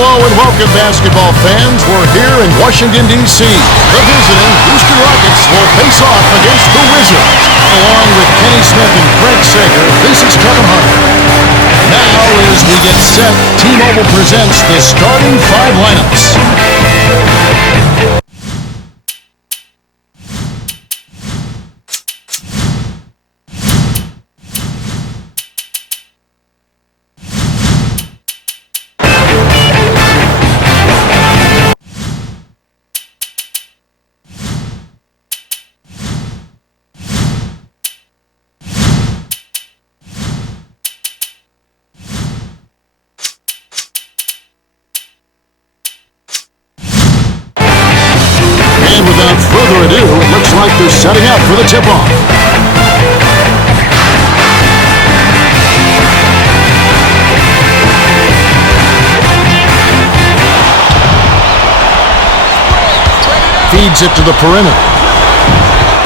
Hello and welcome, basketball fans. We're here in Washington, D.C. The visiting Houston Rockets will face off against the Wizards. Along with Kenny Smith and Craig Sager, this is Kevin Hunter. Now, as we get set, T-Mobile presents the starting five lineups. And without further ado, it looks like they're setting up for the tip-off. Feeds it to the perimeter.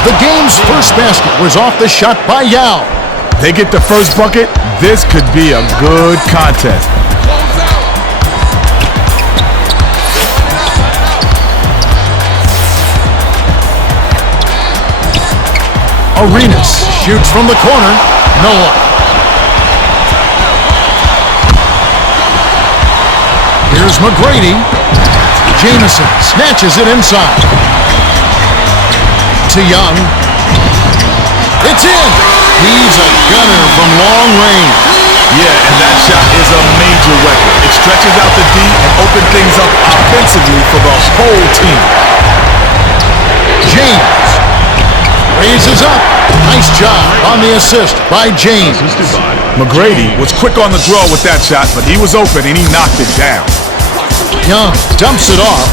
The game's first basket was off the shot by Yao. They get the first bucket. This could be a good contest. Arenas shoots from the corner. No luck. Here's McGrady. Jamison snatches it inside. To Young. It's in. He's a gunner from long range. Yeah, and that shot is a major weapon. It stretches out the D and opens things up offensively for the whole team. James raises up. Nice job on the assist by James. McGrady was quick on the draw with that shot, but he was open and he knocked it down. Young dumps it off.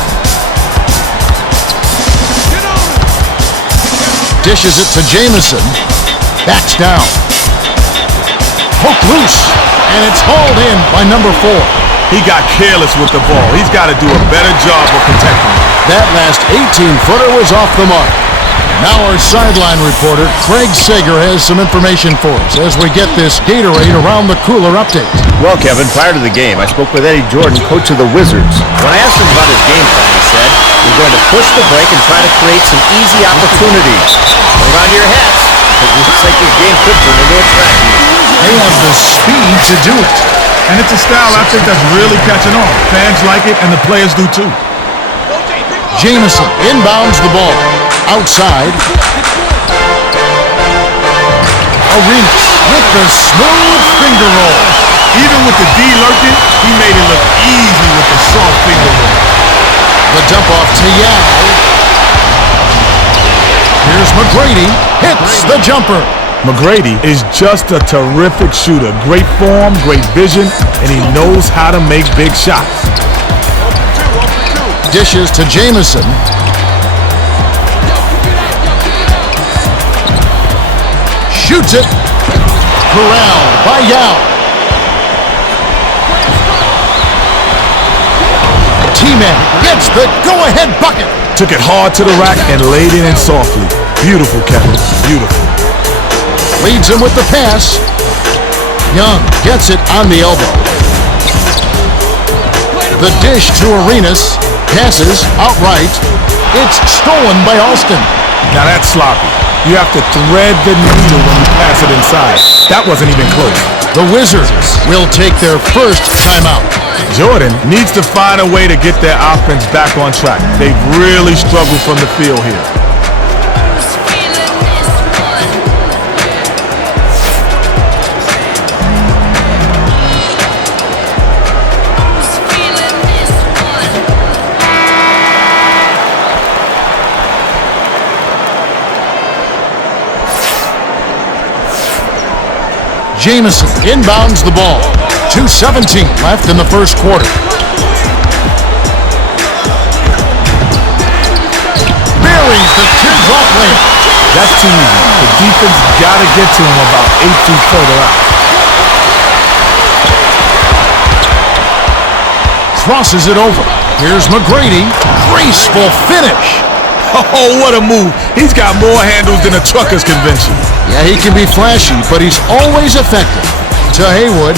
Dishes it to Jamison. Backs down. Hooked loose. And it's hauled in by number 4. He got careless with the ball. He's got to do a better job of protecting it. That last 18-footer was off the mark. Now our sideline reporter, Craig Sager, has some information for us as we get this Gatorade Around the Cooler update. Well, Kevin, prior to the game, I spoke with Eddie Jordan, coach of the Wizards. When I asked him about his game plan, he said, "We're going to push the break and try to create some easy opportunities. Hold on to your hats, because it looks like this game could turn into a track meet." They have the speed to do it. And it's a style I think that's really catching on. Fans like it, and the players do too. Jamison inbounds the ball. Outside. Arenas with the smooth finger roll. Even with the D lurking, he made it look easy with the soft finger roll. The dump off to Yao. Here's McGrady. Hits the jumper. McGrady is just a terrific shooter. Great form, great vision, and he knows how to make big shots. Dishes to Jamison. Shoots it. Corralled by Yao. T-Man gets the go-ahead bucket. Took it hard to the rack and laid it in softly. Beautiful, Kevin. Beautiful. Leads him with the pass. Young gets it on the elbow. The dish to Arenas. Passes outright. It's stolen by Alston. Now that's sloppy. You have to thread the needle when you pass it inside. That wasn't even close. The Wizards will take their first timeout. Jordan needs to find a way to get their offense back on track. They've really struggled from the field here. Jamison inbounds the ball. 2:17 left in the first quarter. Buries the teardrop layup. That's too easy. The defense got to get to him about 8 feet further out. Crosses it over. Here's McGrady. Graceful finish. Oh, what a move. He's got more handles than a trucker's convention. Yeah, he can be flashy, but he's always effective. To Haywood.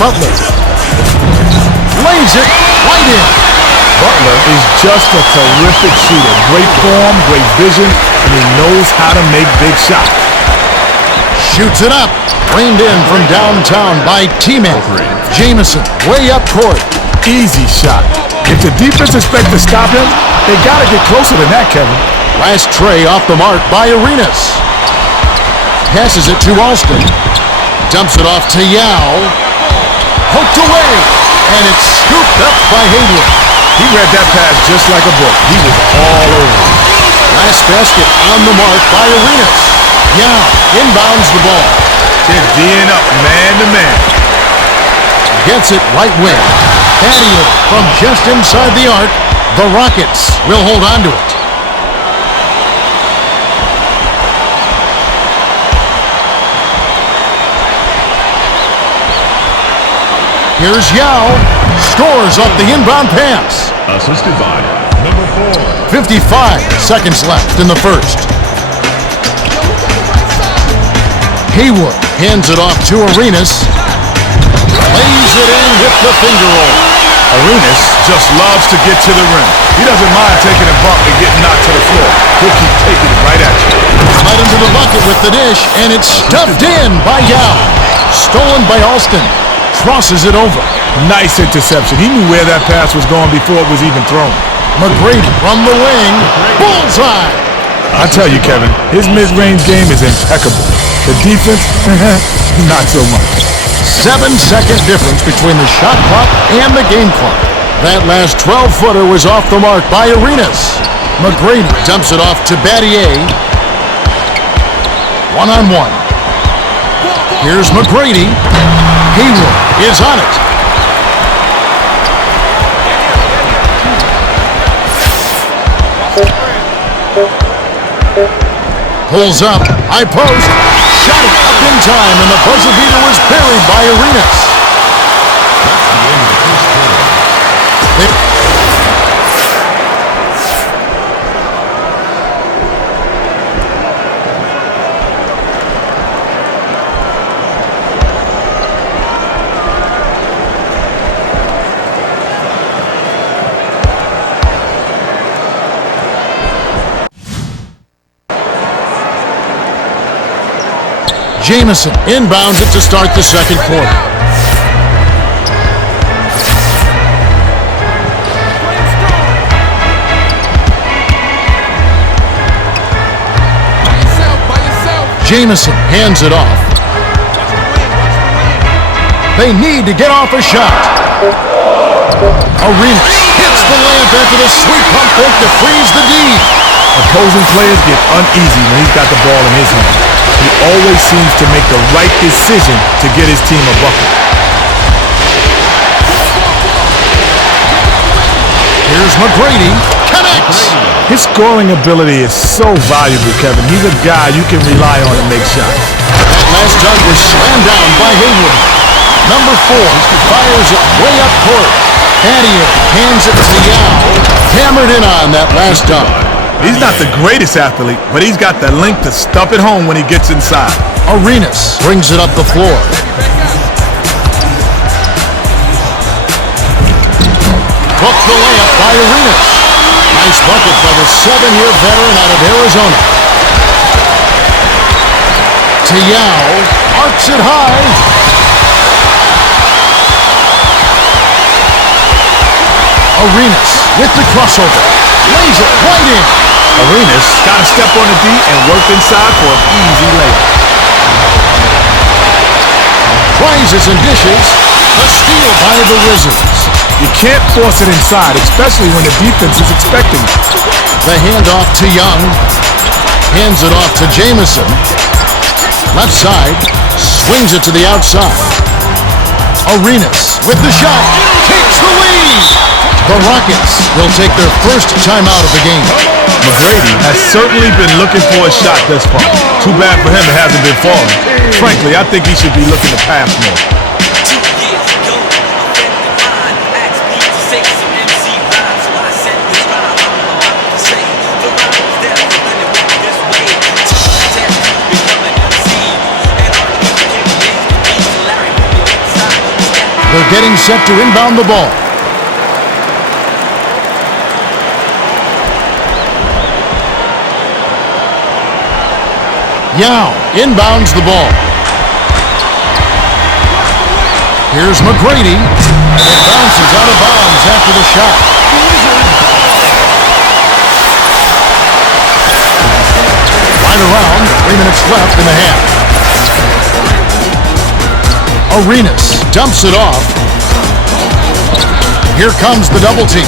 Butler. lays it right in. Butler is just a terrific shooter. Great form, great vision, and he knows how to make big shots. Shoots it up. Reined in from downtown by teammate Jamison, way up court. Easy shot. If the defense expects to stop him, they got to get closer than that, Kevin. Last tray off the mark by Arenas. Passes it to Alston. Dumps it off to Yao. Poked away. And it's scooped up by Haywood. He read that pass just like a book. He was all over. Last basket on the mark by Arenas. Yao inbounds the ball. They're D'ing up man to man. Gets it right wing. Patio from just inside the arc. The Rockets will hold on to it. Here's Yao. Scores off the inbound pass. Assisted by number 4. 55 seconds left in the first. Haywood hands it off to Arenas. Lays it in with the finger roll. Arenas just loves to get to the rim. He doesn't mind taking a bump and getting knocked to the floor. He'll keep taking it right at you. Right into the bucket with the dish, and it's stuffed in by Yao. Stolen by Alston. Crosses it over. Nice interception. He knew where that pass was going before it was even thrown. McGrady from the wing. Bullseye. I tell you, Kevin, his mid-range game is impeccable. The defense, not so much. 7-second difference between the shot clock and the game clock. That last 12-footer was off the mark by Arenas. McGrady dumps it off to Battier. One-on-one. Here's McGrady. Haywood is on it. Pulls up, high post, shot it up in time, and the buzzer beater was buried by Arenas. Jamison inbounds it to start the second quarter. Jamison hands it off. They need to get off a shot. Arenas hits the layup after the sweet pump fake to freeze the D. Opposing players get uneasy when he's got the ball in his hand. He always seems to make the right decision to get his team a bucket. Here's McGrady. Connects. His scoring ability is so valuable, Kevin. He's a guy you can rely on to make shots. That last dunk was slammed down by Haywood. Number 4 fires it way up court. Patio hands it to Yao. Hammered in on that last dunk. He's not the greatest athlete, but he's got the length to stump it home when he gets inside. Arenas brings it up the floor. Book the layup by Arenas. Nice bucket by the 7-year veteran out of Arizona. To Yao. Arcs it high. Arenas with the crossover. Lays it right in. Arenas got to step on the D and work inside for an easy layup. Rises and dishes. A steal by the Wizards. You can't force it inside, especially when the defense is expecting it. The handoff to Young. Hands it off to Jamison. Left side. Swings it to the outside. Arenas with the shot. Takes the lead. The Rockets will take their first timeout of the game. McGrady has certainly been looking for a shot thus far. Too bad for him it hasn't been falling. Frankly, I think he should be looking to pass more. They're getting set to inbound the ball. Yao inbounds the ball. Here's McGrady. It bounces out of bounds after the shot. Right around, 3 minutes left in the half. Arenas dumps it off. Here comes the double team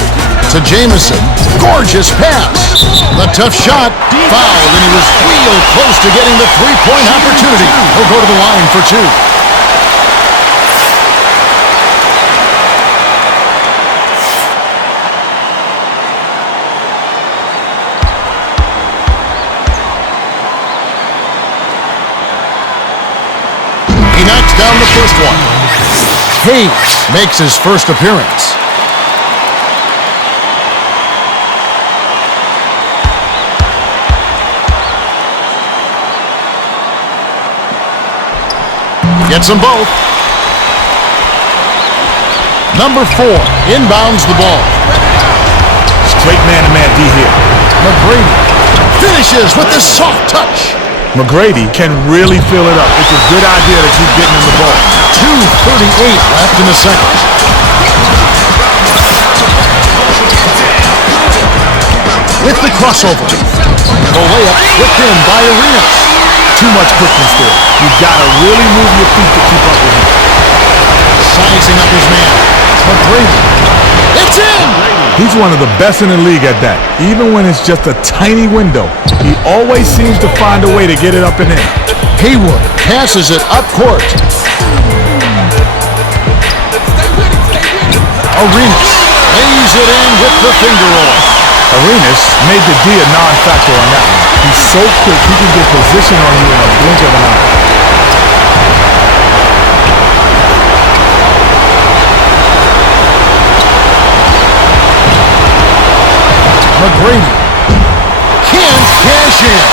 to Jamison. Gorgeous pass. The tough shot. Fouled, and he was real close to getting the three-point opportunity. He'll go to the line for two. He knocks down the first one. Hayes makes his first appearance. Gets them both. Number 4 inbounds the ball. Straight man-to-man D here. McGrady finishes with the soft touch. McGrady can really fill it up. It's a good idea to keep getting him the ball. 2:38 left in the second. With the crossover. The layup whipped in by Arenas. Too much quickness there. You've got to really move your feet to keep up with him. Sizing up his man. McGrady. It's in! He's one of the best in the league at that. Even when it's just a tiny window, he always seems to find a way to get it up and in. Haywood passes it up court. Arenas lays it in with the finger roll. Arenas made the D a non-factor on that one. He's so quick, he can get position on you in a blink of an eye. McGrady can't cash in.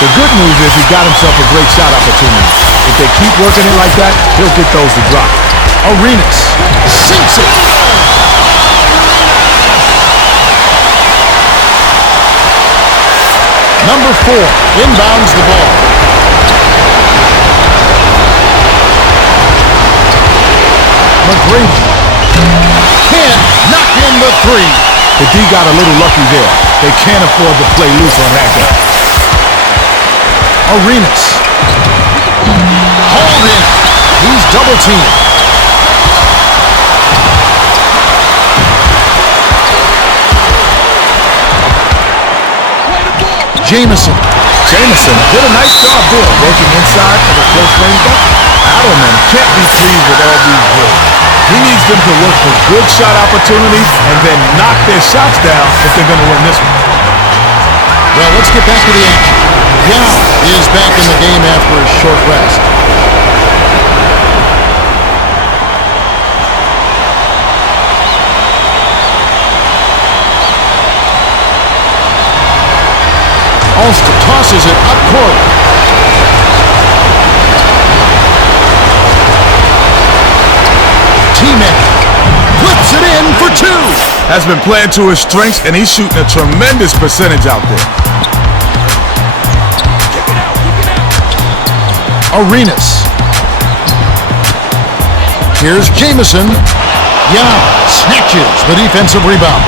The good news is he got himself a great shot opportunity. If they keep working it like that, he'll get those to drop. Arenas sinks it. Number 4 inbounds the ball. McGrady can't knock in the three. The D got a little lucky there. They can't afford to play loose on that guy. Arenas hauled in. He's double teamed. Jamison did a nice job there, working inside for the close range bucket. Adelman can't be pleased with all these drills. He needs them to work for good shot opportunities and then knock their shots down if they're going to win this one. Well, let's get back to the action. Yao is back in the game after a short rest. Ulster tosses it up court. T-Man flips it in for two. Has been playing to his strengths, and he's shooting a tremendous percentage out there. Arenas. Here's Jamison. Yao snatches the defensive rebound.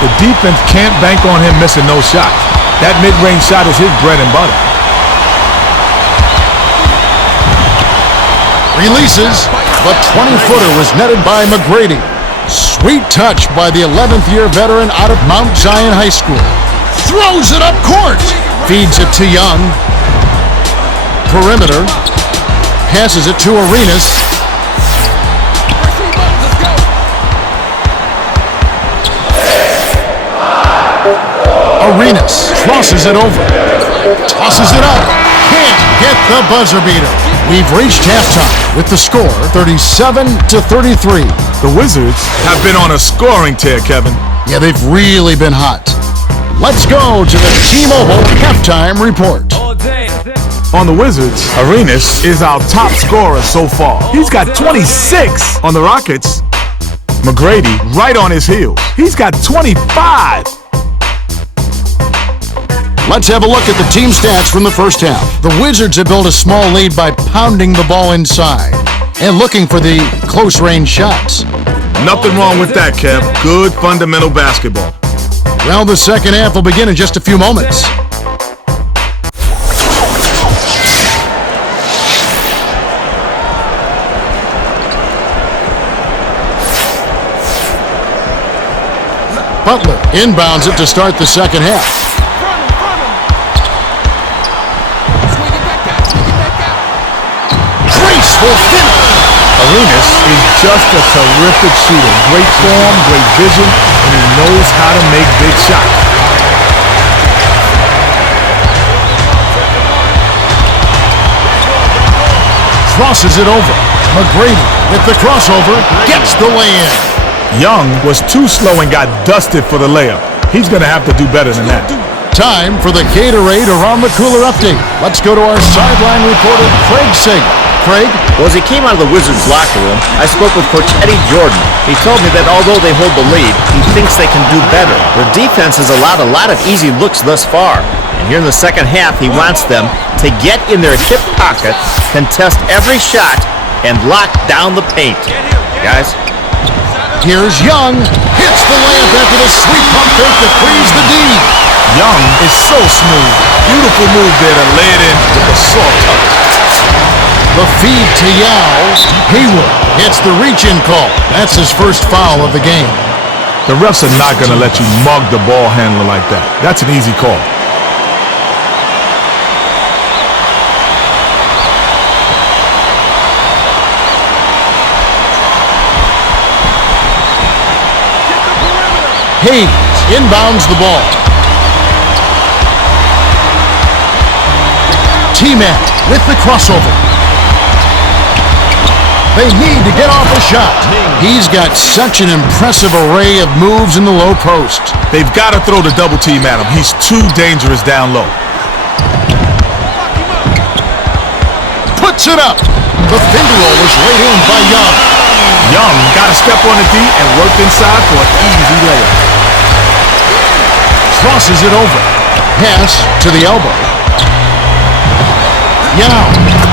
The defense can't bank on him missing no shots. That mid-range shot is his bread and butter. Releases, but 20-footer was netted by McGrady. Sweet touch by the 11th-year veteran out of Mount Zion High School. Throws it up court. Feeds it to Young. Perimeter. Passes it to Arenas. Arenas crosses it over. Tosses it up. Can't get the buzzer beater. We've reached halftime with the score 37-33. The Wizards have been on a scoring tear, Kevin. Yeah, they've really been hot. Let's go to the T-Mobile halftime report. On the Wizards, Arenas is our top scorer so far. He's got 26. On the Rockets, McGrady right on his heels. He's got 25. Let's have a look at the team stats from the first half. The Wizards have built a small lead by pounding the ball inside and looking for the close-range shots. Nothing wrong with that, Kev. Good fundamental basketball. Well, the second half will begin in just a few moments. Butler inbounds it to start the second half. Graceful finish. Arenas is just a terrific shooter. Great form, great vision, and he knows how to make big shots. Crosses it over. McGrady with the crossover gets the lay-in. Young was too slow and got dusted for the layup. He's going to have to do better than that. Time for the Gatorade Around the Cooler update. Let's go to our sideline reporter, Craig Sager. Craig? Well, as he came out of the Wizards locker room, I spoke with Coach Eddie Jordan. He told me that although they hold the lead, he thinks they can do better. Their defense has allowed a lot of easy looks thus far. And here in the second half, he wants them to get in their hip pocket, contest every shot, and lock down the paint. Guys? Here's Young. Hits the layup after the sweet pump fake that frees the D. Young is so smooth. Beautiful move there to lay it in with a soft touch. The feed to Yao. Hayward hits the reach-in call. That's his first foul of the game. The refs are not going to let you mug the ball handler like that. That's an easy call. Hayes inbounds the ball. T-Man with the crossover. They need to get off a shot. He's got such an impressive array of moves in the low post. They've got to throw the double team at him. He's too dangerous down low. Puts it up. The finger roll was laid in by Young. Young got to step on the D and worked inside for an easy layup. Crosses it over. Pass to the elbow. Yao.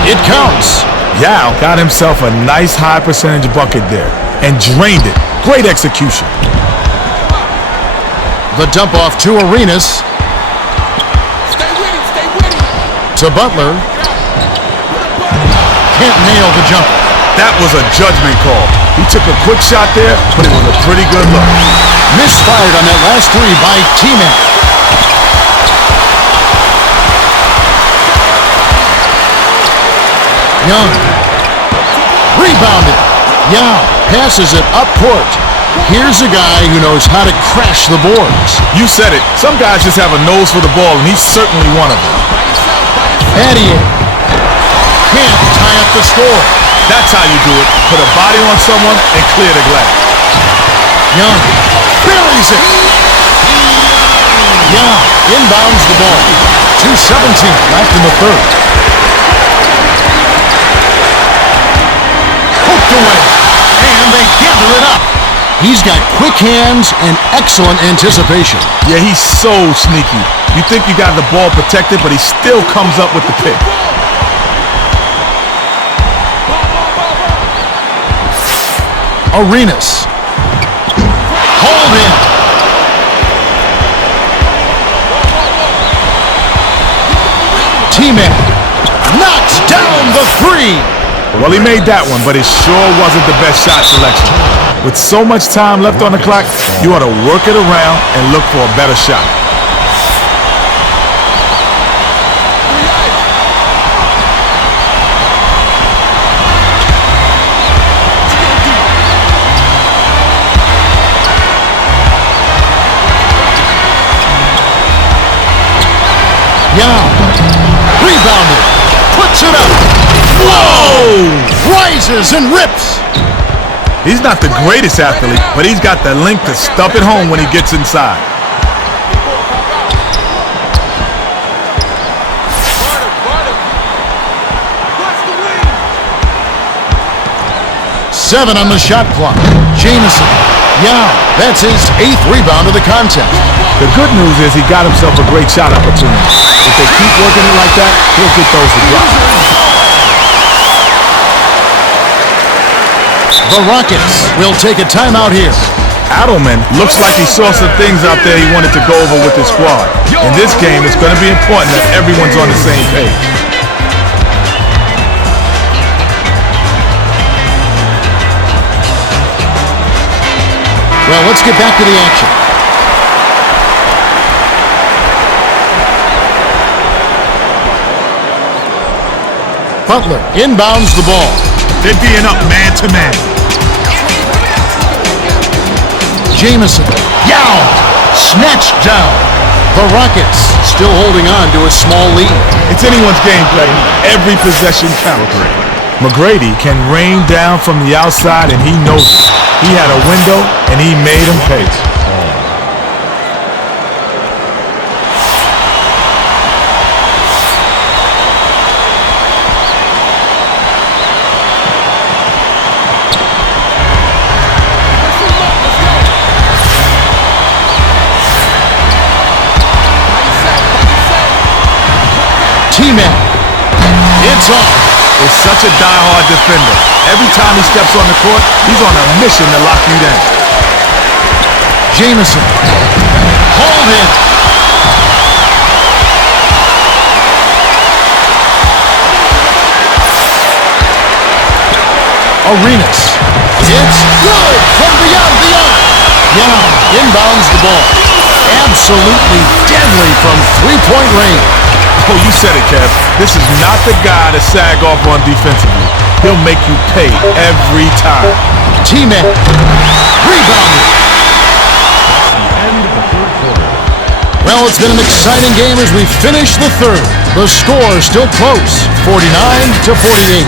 It counts. Yao got himself a nice high percentage bucket there and drained it. Great execution. The dump off to Arenas. To Butler. Can't nail the jumper. That was a judgment call. He took a quick shot there, but it was a pretty good look. Misfired on that last three by T-Man. Young. Rebounded. Yao passes it up court. Here's a guy who knows how to crash the boards. You said it. Some guys just have a nose for the ball, and he's certainly one of them. Adier. Can't tie up the score. That's how you do it. Put a body on someone and clear the glass. Young buries it. Young inbounds the ball. 2:17 left in the third. Hooked away. And they gather it up. He's got quick hands and excellent anticipation. Yeah, he's so sneaky. You think you got the ball protected, but he still comes up with the pick. Arenas. Hold in. T-Man knocks down the three. Well, he made that one, but it sure wasn't the best shot selection. With so much time left on the clock, you ought to work it around and look for a better shot. Yao. Rebounded. Puts it up. Whoa! Rises and rips. He's not the greatest athlete, but he's got the length to stuff it home when he gets inside. Seven on the shot clock. Jamison Yeah, that's his 8th rebound of the contest. The good news is he got himself a great shot opportunity. If they keep working it like that, he'll get those to drop. The Rockets will take a timeout here. Adelman looks like he saw some things out there he wanted to go over with his squad. In this game, it's going to be important that everyone's on the same page. Well, let's get back to the action. Butler inbounds the ball. They're being up man-to-man. Jamison. Yow! Snatched down. The Rockets still holding on to a small lead. It's anyone's game, Petty. Every possession counts. McGrady can rain down from the outside, and he knows it. He had a window, and he made him pay. T-Man. It's off. Is such a die-hard defender. Every time he steps on the court, he's on a mission to lock you down. Jamison. Hold in. Arenas. It's good from beyond the arc. Young inbounds the ball. Absolutely deadly from three-point range. Oh, you said it, Kev. This is not the guy to sag off on defensively. He'll make you pay every time. T-Man. Rebounded. End of the third quarter. Well, it's been an exciting game as we finish the third. The score is still close, 49-48.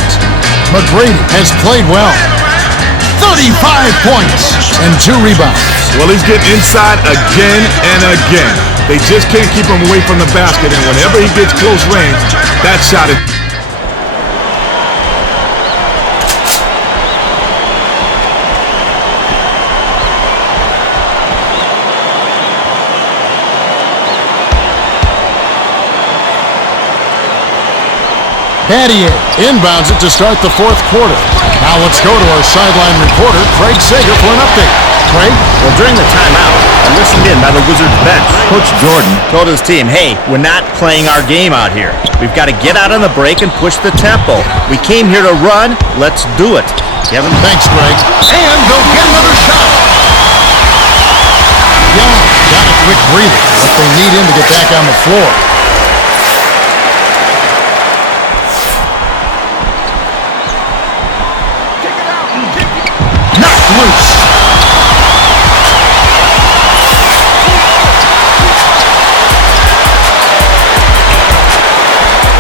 McGrady has played well. 35 points and 2 rebounds. Well, he's getting inside again and again. They just can't keep him away from the basket, and whenever he gets close range, that shot is... Battier inbounds it to start the fourth quarter. Now let's go to our sideline reporter, Craig Sager, for an update. Craig? Well, during the timeout, I listened in by the Wizards bench. Coach Jordan told his team, hey, we're not playing our game out here. We've got to get out on the break and push the tempo. We came here to run. Let's do it. Kevin? Thanks, Craig. And they'll get another shot. Young got a quick breather, but they need him to get back on the floor. Knocked loose.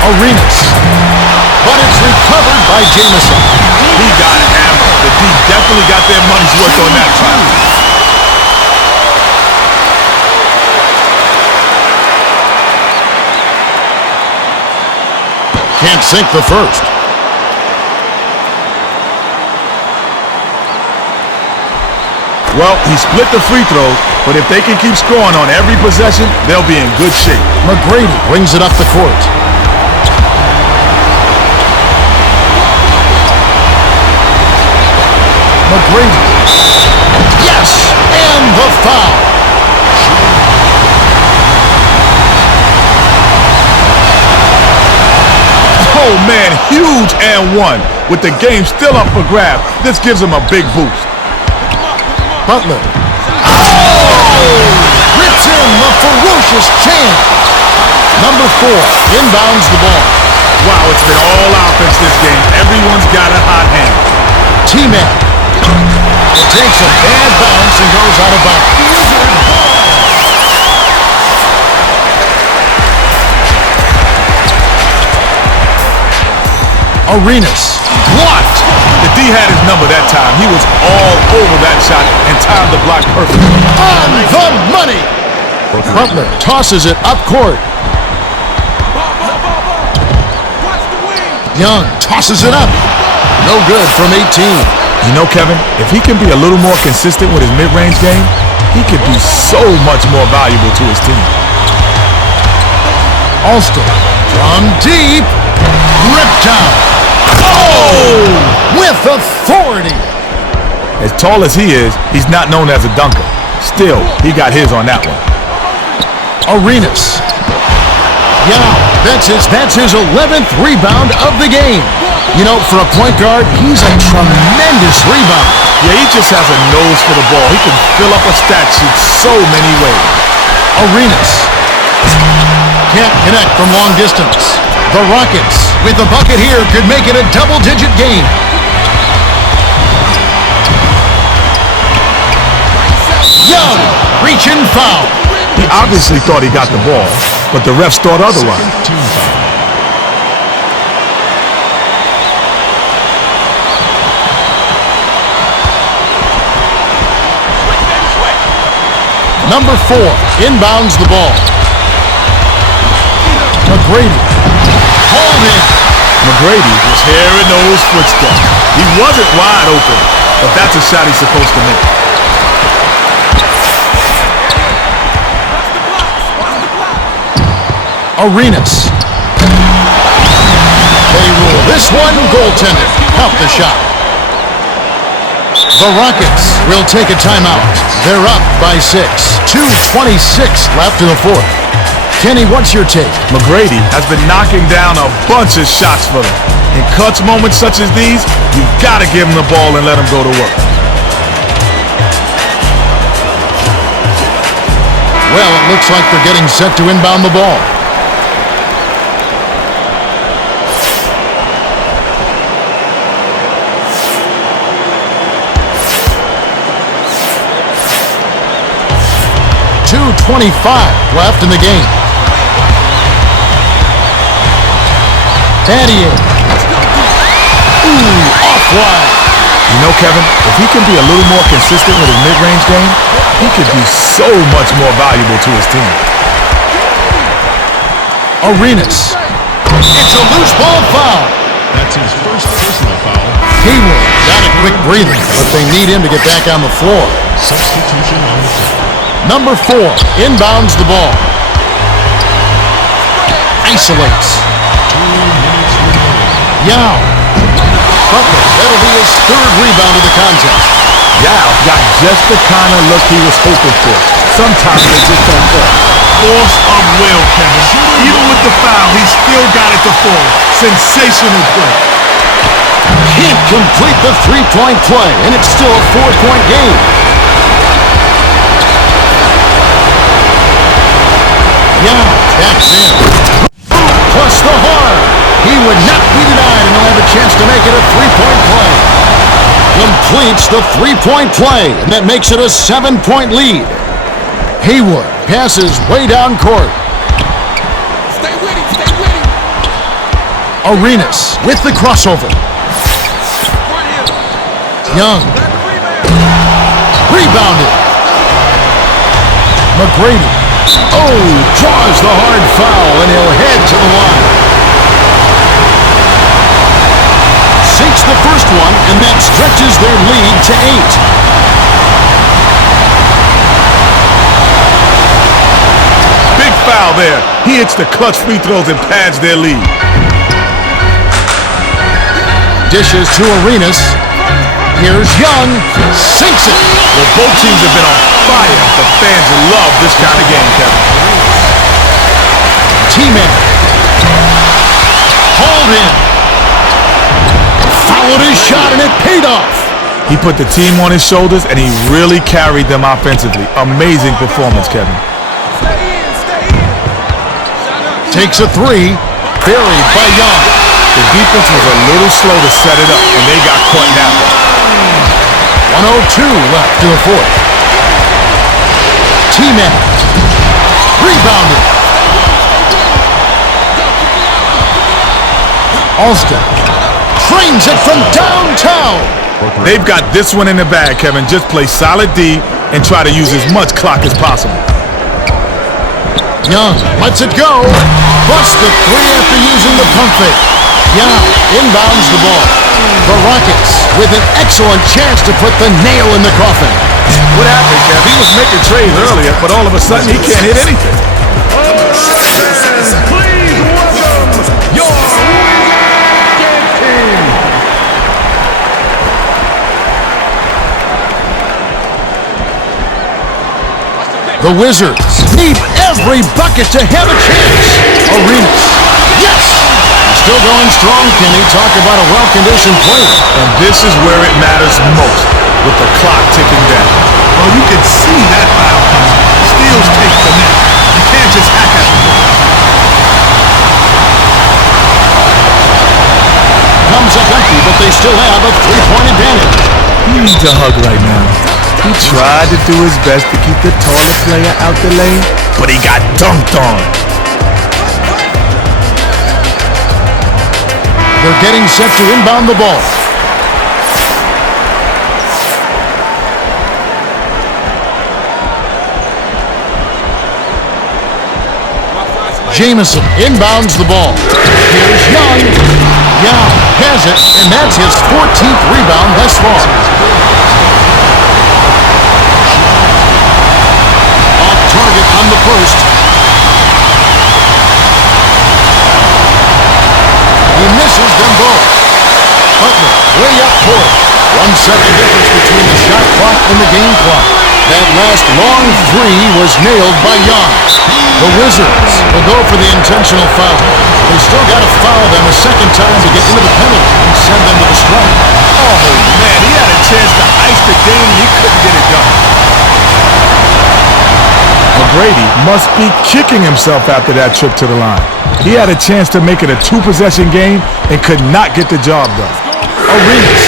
Arenas. But it's recovered by Jamison. He got hammered. The D definitely got their money's worth on that time. Can't sink the first. Well, he split the free throws, but if they can keep scoring on every possession, they'll be in good shape. McGrady brings it up the court. McGrady. Yes! And the foul. Oh, man, huge and one. With the game still up for grabs, this gives him a big boost. Butler. Oh! Rips in the ferocious champ. Number 4 inbounds the ball. Wow, it's been all offense this game. Everyone's got a hot hand. T-Man. It takes a bad bounce and goes out of bounds. Arenas. Blocked. The D had his number that time. He was all over that shot and timed the block perfectly. On the money. Butler tosses it up court. Young tosses it up. No good from 18. You know, Kevin, if he can be a little more consistent with his mid-range game, he could be so much more valuable to his team. Alston from deep, ripped down. Oh! With authority. As tall as he is, he's not known as a dunker. Still, he got his on that one. Arenas. Yeah, that's his 11th rebound of the game. You know, for a point guard, he's a tremendous rebounder. Yeah, he just has a nose for the ball. He can fill up a stat sheet so many ways. Arenas. Can't connect from long distance. The Rockets, with the bucket here, could make it a double-digit game. Young, reach and foul. He obviously thought he got the ball, but the refs thought otherwise. Number 4 inbounds the ball. McGrady. Hold it. McGrady was hearing those footsteps. He wasn't wide open, but that's a shot he's supposed to make. Arenas. They rule this one goaltended. Out the shot. The Rockets will take a timeout. They're up by 6. 2:26 left in the fourth. Kenny, what's your take? McGrady has been knocking down a bunch of shots for them. In clutch moments such as these, you've got to give him the ball and let him go to work. Well, it looks like they're getting set to inbound the ball. .25 left in the game. Battier. Ooh, off wide. You know, Kevin, if he can be a little more consistent with his mid-range game, he could be so much more valuable to his team. Arenas. It's a loose ball foul. That's his first personal foul. Hayward got a quick breather, but they need him to get back on the floor. Substitution on the floor. Number 4 inbounds the ball. Isolates. 2 minutes remaining. Yao. Butler, that'll be his 3rd rebound of the contest. Yao got just the kind of look he was hoping for. Sometimes they just don't fall. Force of will, Kevin. Even with the foul, he still got it to fall. Sensational play. Can't complete the three-point play, and it's still a 4-point game. Yeah, backs in. Plus the horn. He would not be denied, and he'll have a chance to make it a 3-point play. Completes the 3-point play, and that makes it a 7-point lead. Hayward passes way down court. Stay with him, stay with him. Arenas with the crossover. Young. Rebounded. McGrady. Oh, draws the hard foul, and he'll head to the line. Sinks the first one, and that stretches their lead to 8. Big foul there. He hits the clutch free throws and pads their lead. Dishes to Arenas. Here's Young. Sinks it. Well, both teams have been on fire, but fans love this kind of game, Kevin. T-Man. Hauled in. Followed his shot, and it paid off. He put the team on his shoulders, and he really carried them offensively. Amazing performance, Kevin. Takes a 3. Buried by Young. The defense was a little slow to set it up, and they got caught napping. 1:02 left in the fourth. T-Man. Rebounded. Alston. Trains it from downtown. They've got this one in the bag, Kevin. Just play solid D and try to use as much clock as possible. Young lets it go. Busts the 3 after using the pump fake. Young inbounds the ball. The Rockets with an excellent chance to put the nail in the coffin. What happened, Kev? He was making trades earlier, but all of a sudden he can't hit anything. Please welcome your Wizard team. The Wizards need every bucket to have a chance. Arenas. Yes! Still going strong, Kenny. Talk about a well-conditioned player. And this is where it matters most, with the clock ticking down. Well, you can see that foul coming. Steals take the net. You can't just hack at the ball. Comes up empty, but they still have a three-point advantage. He needs a hug right now. He tried to do his best to keep the taller player out the lane, but he got dunked on. They're getting set to inbound the ball. Jamison inbounds the ball. Here's Young. Young has it, and that's his 14th rebound thus far. Off target on the first. He misses them both. Butler way up court. 1 second difference between the shot clock and the game clock. That last long three was nailed by Young. The Wizards will go for the intentional foul. They still got to foul them a second time to get into the penalty and send them to the strike. Oh, man, he had a chance to ice the game and he couldn't get it done. McGrady must be kicking himself after that trip to the line. He had a chance to make it a 2-possession game and could not get the job done. Arenas.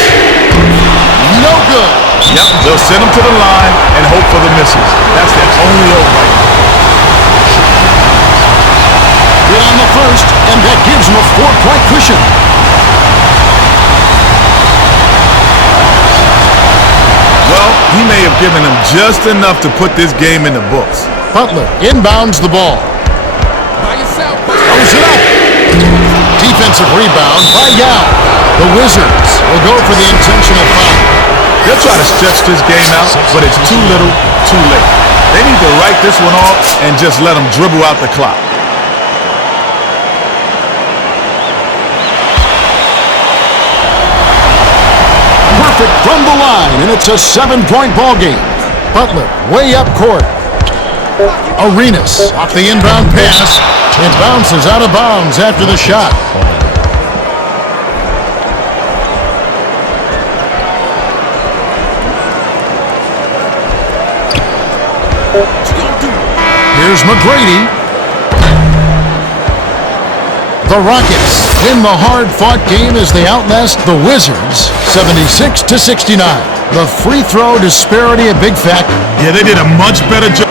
No good. Yep, they'll send him to the line and hope for the misses. That's their only hope right now. Hit on the first, and that gives him a 4-point cushion. Well, he may have given him just enough to put this game in the books. Butler inbounds the ball. By yourself. Throws it up. Defensive rebound by Yao. The Wizards will go for the intentional foul. They'll try to stretch this game out, but it's too little, too late. They need to write this one off and just let them dribble out the clock. Perfect from the line, and it's a 7-point ball game. Butler way up court. Arenas off the inbound pass. It bounces out of bounds after the shot. Here's McGrady. The Rockets win the hard-fought game as they outlast the Wizards 76-69. The free throw disparity a big factor. Yeah, they did a much better job.